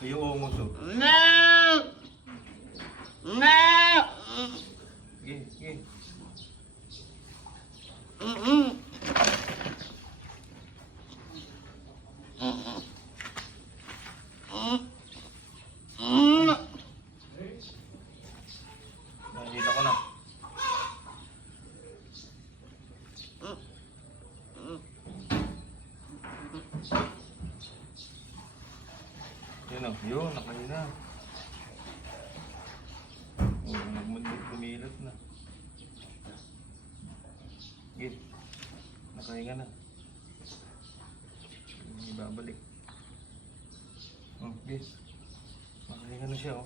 Ayaw mo to. No! No! Sige, sige. Nakikita ko na. Yun o, yun, nakanina. Gumilat na. Sige, nakahinga na. Ibabalik. Sige, nakahinga na siya o.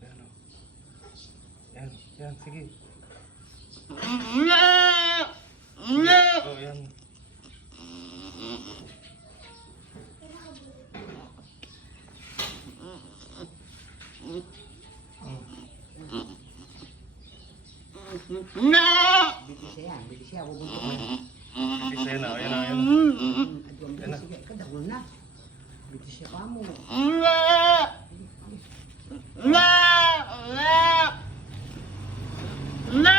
Yan o. Yan, yan, sige. Oh, yan. No! Bitis yan, bitis siya, bubuntok na. Bitis na, ayan na, ayan na. Aduan bitis siya, kadahon na. Bitis siya pa mo. No! No! No! No!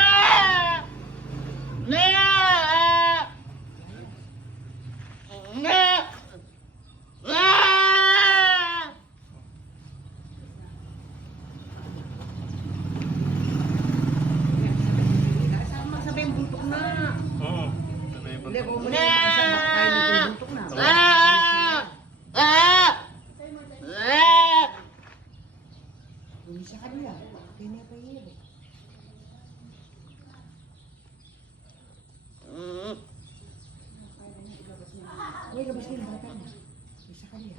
Sama sabay yung buntok na. Oo. Sabay ba? Hindi, kung muna yung kasama kayo yung buntok na. Hindi sa kanila, kaya niya pa yun. Uy, labas niya yung bata niya. Hindi sa kanila.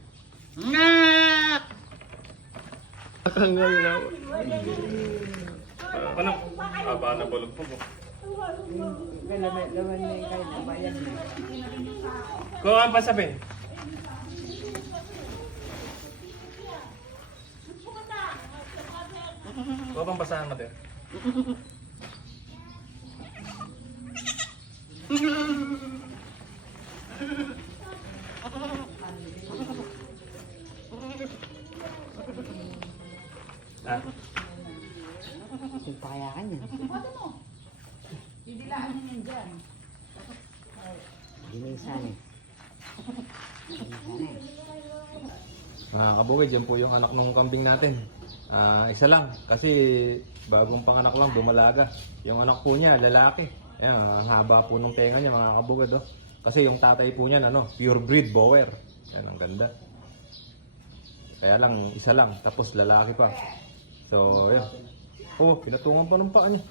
Nakangay na ako. Ano? Aba na balog po ko. Laman niya yung kayo ng bayan niya. Kung ang pasapin. Huwag kang basahan natin. Ah, Yung pakayakan niya. Dinisan eh. Mga kabukid, yan po yung anak ng kambing natin. Isa lang, kasi bagong panganak lang, bumalaga. Yung anak po niya, lalaki. Ayan, ang haba po ng tenga niya, mga kabukid. Oh. Kasi yung tatay po niya, pure breed bower. Yan, ang ganda. Kaya lang, isa lang, tapos lalaki pa. So, yan. Oh, pinatungan pa ng paa niya.